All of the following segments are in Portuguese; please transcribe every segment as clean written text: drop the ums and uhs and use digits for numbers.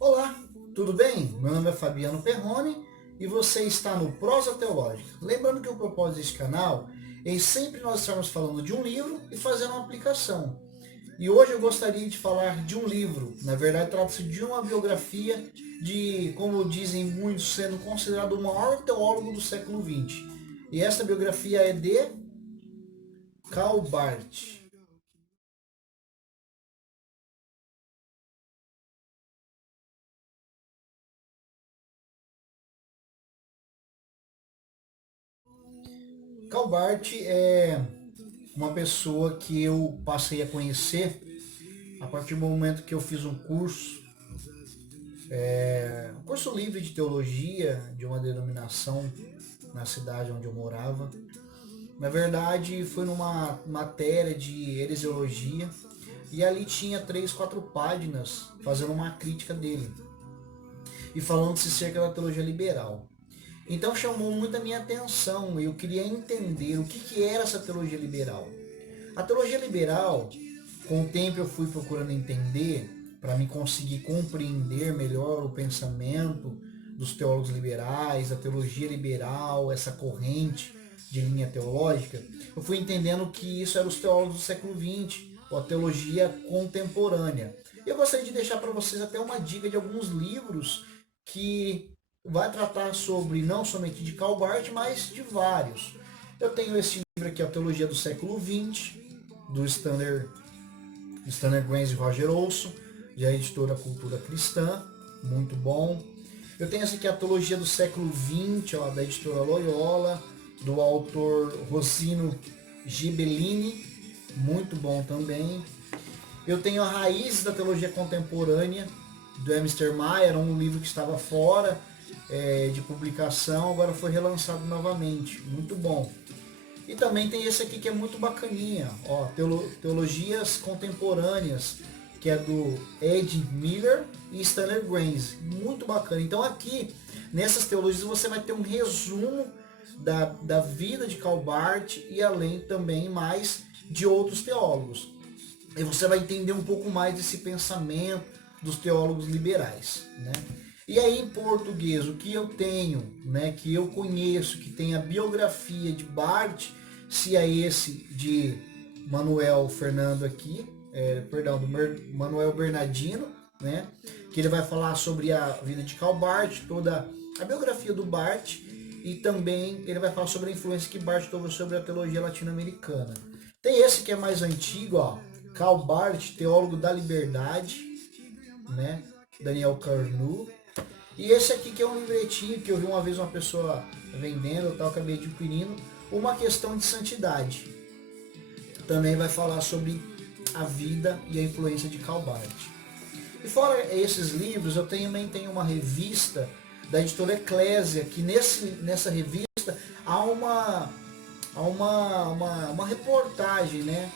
Olá, tudo bem? Meu nome é Fabiano Perrone e você está no Prosa Teológica. Lembrando que o propósito deste canal é sempre nós estarmos falando de um livro e fazendo uma aplicação. E hoje eu gostaria de falar de um livro. Na verdade, trata-se de uma biografia de, como dizem muitos, sendo considerado o maior teólogo do século XX. E essa biografia é de Karl Barth. Karl Barth é uma pessoa que eu passei a conhecer a partir do momento que eu fiz um curso livre de teologia de uma denominação na cidade onde eu morava. Na verdade, foi numa matéria de heresiologia e ali tinha 3, 4 páginas fazendo uma crítica dele e falando-se cerca da teologia liberal. Então chamou muito a minha atenção, eu queria entender o que era essa teologia liberal. A teologia liberal, com o tempo eu fui procurando entender, para me conseguir compreender melhor o pensamento dos teólogos liberais, a teologia liberal, essa corrente de linha teológica, eu fui entendendo que isso eram os teólogos do século XX, ou a teologia contemporânea. Eu gostaria de deixar para vocês até uma dica de alguns livros que vai tratar sobre não somente de Karl Barth, mas de vários. Eu tenho esse livro aqui, a Teologia do Século XX, do Stanley Grenz e Roger Olson, da editora Cultura Cristã, muito bom. Eu tenho essa aqui, a Teologia do Século XX, ó, da editora Loyola, do autor Rossino Gibellini, muito bom também. Eu tenho a Raízes da Teologia Contemporânea, do Amster Mayer, um livro que estava fora de publicação, agora foi relançado novamente, muito bom. E também tem esse aqui que é muito bacaninha, ó, Teologias Contemporâneas, que é do Ed Miller e Stanley Grenz, muito bacana. Então aqui, nessas teologias, você vai ter um resumo da vida de Karl Barth e além também mais de outros teólogos. E você vai entender um pouco mais desse pensamento dos teólogos liberais, né? E aí em português, o que eu tenho, né, que eu conheço, que tem a biografia de Barth, se é esse de Manuel Fernando aqui, perdão, do Manuel Bernardino, né, que ele vai falar sobre a vida de Karl Barth, toda a biografia do Barth, e também ele vai falar sobre a influência que Barth teve sobre a teologia latino-americana. Tem esse que é mais antigo, ó, Karl Barth, teólogo da liberdade, né, Daniel Carnu. E esse aqui que é um livretinho que eu vi uma vez uma pessoa vendendo, eu acabei adquirindo, Uma Questão de Santidade. Também vai falar sobre a vida e a influência de Karl Barth. E fora esses livros, eu também tenho uma revista da editora Eclésia, que nessa revista há uma reportagem, né?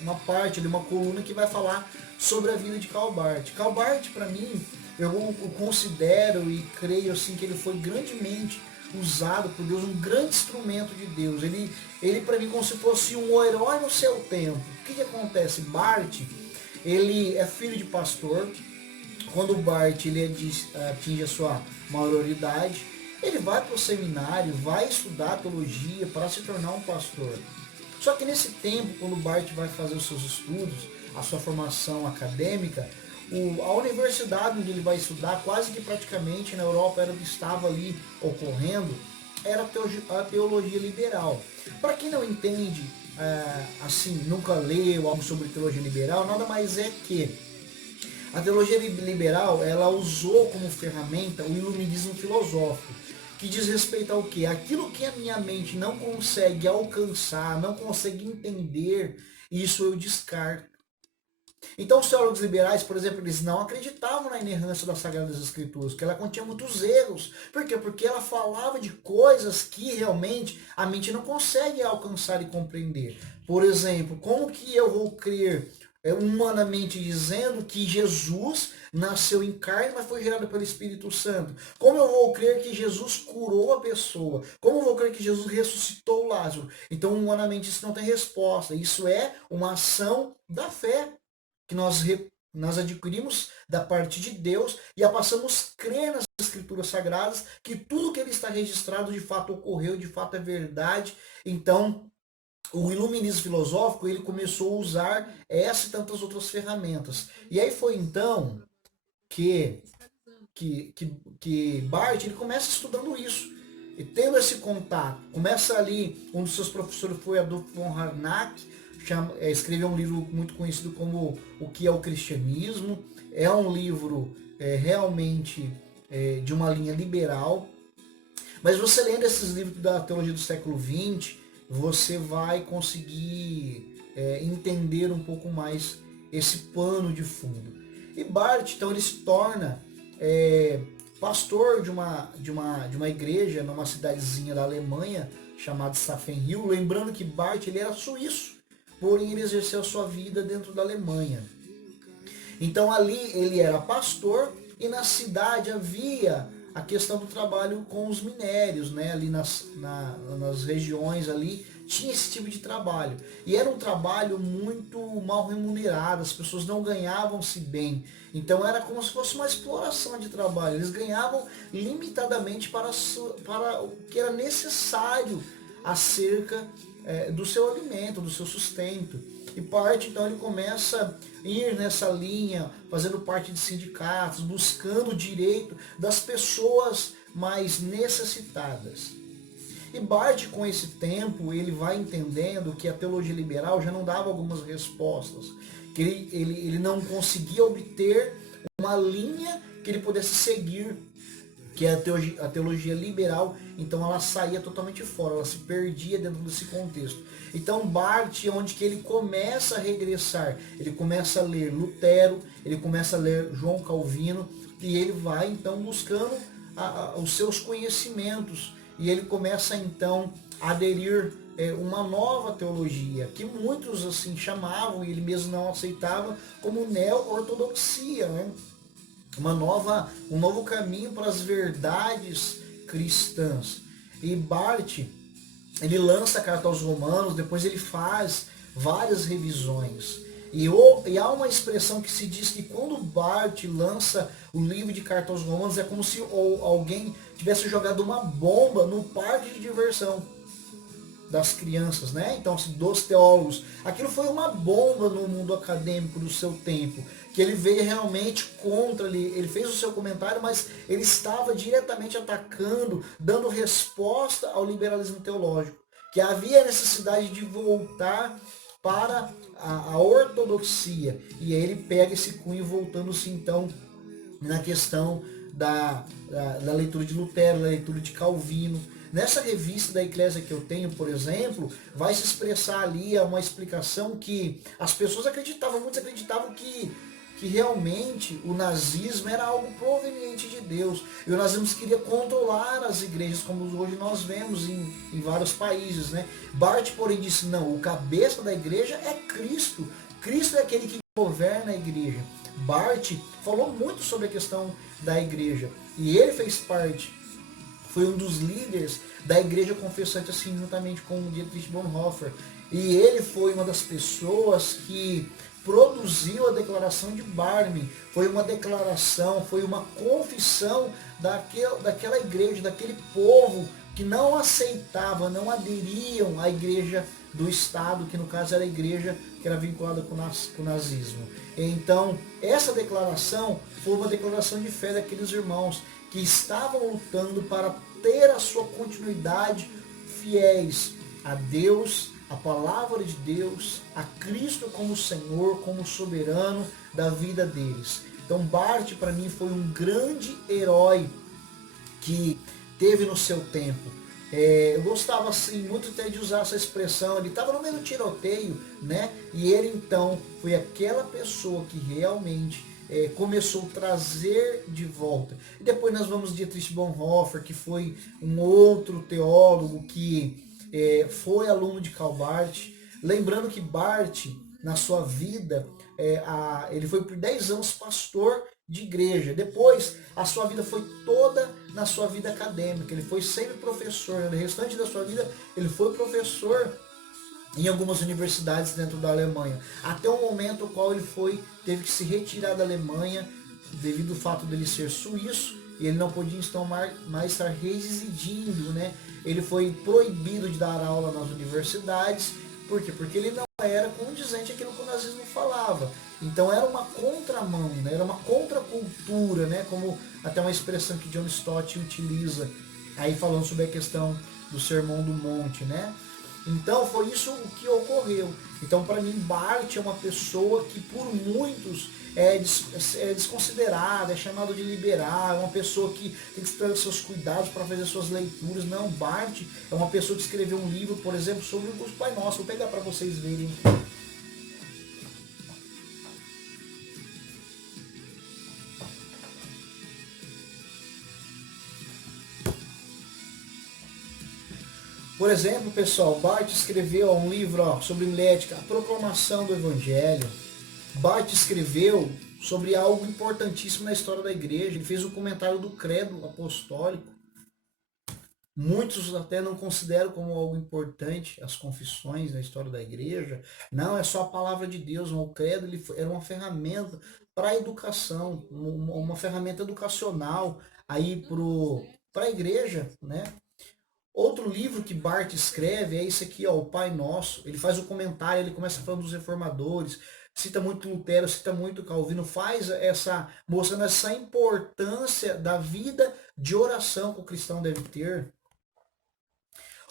Uma parte de uma coluna que vai falar sobre a vida de Karl Barth. Karl Barth, para mim, eu o considero e creio assim que ele foi grandemente usado por Deus, um grande instrumento de Deus. Ele para mim como se fosse um herói no seu tempo. O que acontece? Barth, ele é filho de pastor. Quando o Bart ele atinge a sua maioridade, ele vai para o seminário, vai estudar teologia para se tornar um pastor. Só que nesse tempo, quando o Bart vai fazer os seus estudos, a sua formação acadêmica, a universidade onde ele vai estudar, quase que praticamente na Europa era o que estava ali ocorrendo, era a teologia liberal. Para quem não entende, assim, nunca leu algo sobre teologia liberal, nada mais é que a teologia liberal, ela usou como ferramenta o iluminismo filosófico, que diz respeito ao quê? Aquilo que a minha mente não consegue alcançar, não consegue entender, isso eu descarto. Então os teólogos liberais, por exemplo, eles não acreditavam na inerrância das Sagradas Escrituras, que ela continha muitos erros. Por quê? Porque ela falava de coisas que realmente a mente não consegue alcançar e compreender. Por exemplo, como que eu vou crer humanamente dizendo que Jesus nasceu em carne, mas foi gerado pelo Espírito Santo? Como eu vou crer que Jesus curou a pessoa? Como eu vou crer que Jesus ressuscitou Lázaro? Então, humanamente, isso não tem resposta. Isso é uma ação da fé que nós Nós adquirimos da parte de Deus e a passamos a crer nas Escrituras Sagradas, que tudo que ele está registrado de fato ocorreu, de fato é verdade. Então, o iluminismo filosófico, ele começou a usar essa e tantas outras ferramentas. E aí foi então que que Barth ele começa estudando isso. E tendo esse contato, começa ali, um dos seus professores foi Adolf von Harnack, escreveu um livro muito conhecido como O que é o Cristianismo. É um livro realmente de uma linha liberal. Mas você lendo esses livros da teologia do século XX, você vai conseguir entender um pouco mais esse pano de fundo. E Barth, então, ele se torna pastor de uma igreja numa cidadezinha da Alemanha chamada Safenhill. Lembrando que Barth ele era suíço, porém ele exerceu a sua vida dentro da Alemanha. Então ali ele era pastor e na cidade havia a questão do trabalho com os minérios, né? Ali nas regiões ali tinha esse tipo de trabalho. E era um trabalho muito mal remunerado, as pessoas não ganhavam-se bem. Então era como se fosse uma exploração de trabalho. Eles ganhavam limitadamente para o que era necessário acerca do seu alimento, do seu sustento. E parte, então, ele começa a ir nessa linha, fazendo parte de sindicatos, buscando o direito das pessoas mais necessitadas. E Barth, com esse tempo, ele vai entendendo que a teologia liberal já não dava algumas respostas, que ele não conseguia obter uma linha que ele pudesse seguir, que é a teologia liberal, então ela saía totalmente fora, ela se perdia dentro desse contexto. Então Barth é onde que ele começa a regressar, ele começa a ler Lutero, ele começa a ler João Calvino, e ele vai então buscando os seus conhecimentos, e ele começa então a aderir uma nova teologia, que muitos assim chamavam, e ele mesmo não aceitava, como neo-ortodoxia, né? Um novo caminho para as verdades cristãs. E Barth, ele lança a carta aos Romanos, depois ele faz várias revisões. E há uma expressão que se diz que quando Barth lança o livro de carta aos Romanos, é como se alguém tivesse jogado uma bomba no parque de diversão das crianças, né? Então, dos teólogos. Aquilo foi uma bomba no mundo acadêmico do seu tempo, que ele veio realmente contra, ele fez o seu comentário, mas ele estava diretamente atacando, dando resposta ao liberalismo teológico, que havia necessidade de voltar para a ortodoxia. E aí ele pega esse cunho, voltando-se então na questão da leitura de Lutero, da leitura de Calvino. Nessa revista da Eclésia que eu tenho, por exemplo, vai se expressar ali uma explicação que as pessoas acreditavam, muitos acreditavam que realmente o nazismo era algo proveniente de Deus. E o nazismo queria controlar as igrejas, como hoje nós vemos em vários países, né? Barth, porém, disse, não, o cabeça da igreja é Cristo. Cristo é aquele que governa a igreja. Barth falou muito sobre a questão da igreja. E ele fez parte, foi um dos líderes da igreja confessante, assim, juntamente com o Dietrich Bonhoeffer. E ele foi uma das pessoas que produziu a declaração de Barmen. Foi uma declaração, foi uma confissão daquela igreja, daquele povo que não aceitava, não aderiam à igreja do Estado, que no caso era a igreja que era vinculada com o nazismo. Então, essa declaração foi uma declaração de fé daqueles irmãos que estavam lutando para ter a sua continuidade fiéis a Deus, a palavra de Deus, a Cristo como Senhor, como soberano da vida deles. Então Barth para mim foi um grande herói que teve no seu tempo. Eu gostava assim muito até de usar essa expressão, ele estava no meio do tiroteio, né? E ele então foi aquela pessoa que realmente começou a trazer de volta. E depois nós vamos de Dietrich Bonhoeffer, que foi um outro teólogo que foi aluno de Karl Barth. Lembrando que Barth, na sua vida, ele foi por 10 anos pastor de igreja. Depois, a sua vida foi toda na sua vida acadêmica. Ele foi sempre professor. No restante da sua vida, ele foi professor em algumas universidades dentro da Alemanha, até o momento no qual teve que se retirar da Alemanha devido ao fato dele ser suíço e ele não podia então mais estar residindo, né? Ele foi proibido de dar aula nas universidades. Por quê? Porque ele não era condizente aquilo que o nazismo falava. Então era uma contramão, né? Era uma contracultura, né? Como até uma expressão que John Stott utiliza aí falando sobre a questão do Sermão do Monte, né? Então foi isso o que ocorreu. Então para mim Barth é uma pessoa que por muitos é desconsiderada, é chamado de liberal, é uma pessoa que tem que ter os seus cuidados para fazer suas leituras. Não, Barth é uma pessoa que escreveu um livro, por exemplo, sobre o Pai Nosso. Vou pegar para vocês verem. Por exemplo, pessoal, Barth escreveu um livro sobre homilética, a proclamação do Evangelho. Barth escreveu sobre algo importantíssimo na história da igreja. Ele fez um comentário do credo apostólico. Muitos até não consideram como algo importante as confissões na história da igreja. Não, é só a palavra de Deus. O credo era uma ferramenta para a educação, uma ferramenta educacional aí para a igreja, né? Outro livro que Barth escreve é esse aqui, ó, O Pai Nosso. Ele faz o comentário, ele começa falando dos reformadores, cita muito Lutero, cita muito Calvino, mostrando essa importância da vida de oração que o cristão deve ter.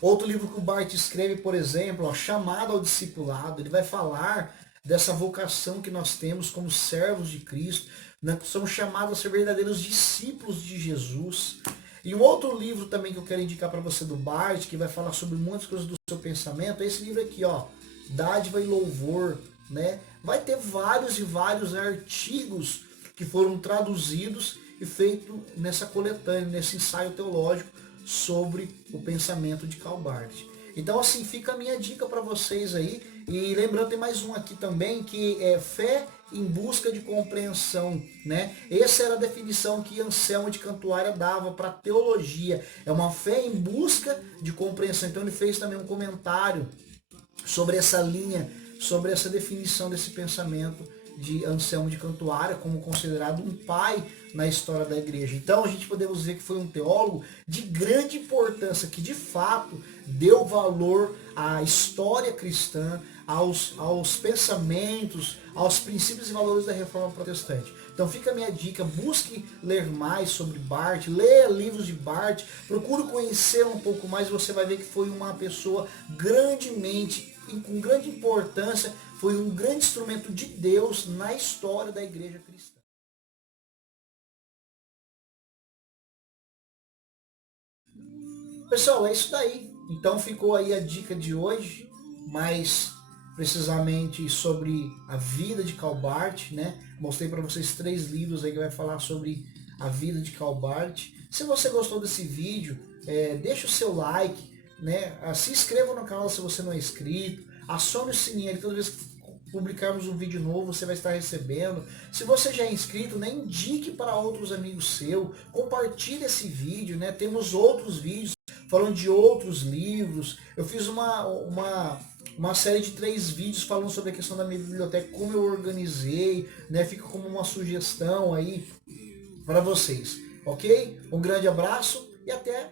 Outro livro que o Barth escreve, por exemplo, ó, Chamado ao Discipulado, ele vai falar dessa vocação que nós temos como servos de Cristo, né? Somos chamados a ser verdadeiros discípulos de Jesus. E um outro livro também que eu quero indicar para você do Barth, que vai falar sobre muitas coisas do seu pensamento, é esse livro aqui, ó, Dádiva e Louvor, né? Vai ter vários e vários artigos que foram traduzidos e feitos nessa coletânea, nesse ensaio teológico sobre o pensamento de Karl Barth. Então assim, fica a minha dica para vocês aí. E lembrando, tem mais um aqui também, que é fé em busca de compreensão, né? Essa era a definição que Anselmo de Cantuária dava para teologia. É uma fé em busca de compreensão. Então ele fez também um comentário sobre essa linha, sobre essa definição desse pensamento de Anselmo de Cantuária como considerado um pai na história da igreja. Então a gente podemos dizer que foi um teólogo de grande importância, que de fato deu valor à história cristã, aos pensamentos, aos princípios e valores da Reforma Protestante. Então fica a minha dica, busque ler mais sobre Barth, leia livros de Barth, procure conhecer um pouco mais e você vai ver que foi uma pessoa com grande importância, foi um grande instrumento de Deus na história da igreja cristã. Pessoal, é isso daí. Então ficou aí a dica de hoje, mais precisamente sobre a vida de Karl Barth, né? Mostrei para vocês 3 livros aí que vai falar sobre a vida de Karl Barth. Se você gostou desse vídeo, deixa o seu like, né? Se inscreva no canal se você não é inscrito, acione o sininho, toda vez que publicarmos um vídeo novo, você vai estar recebendo. Se você já é inscrito, né, indique para outros amigos seus, compartilhe esse vídeo, né? Temos outros vídeos falando de outros livros. Eu fiz uma série de 3 vídeos falando sobre a questão da minha biblioteca, como eu organizei, né? Fica como uma sugestão aí para vocês, ok? Um grande abraço e até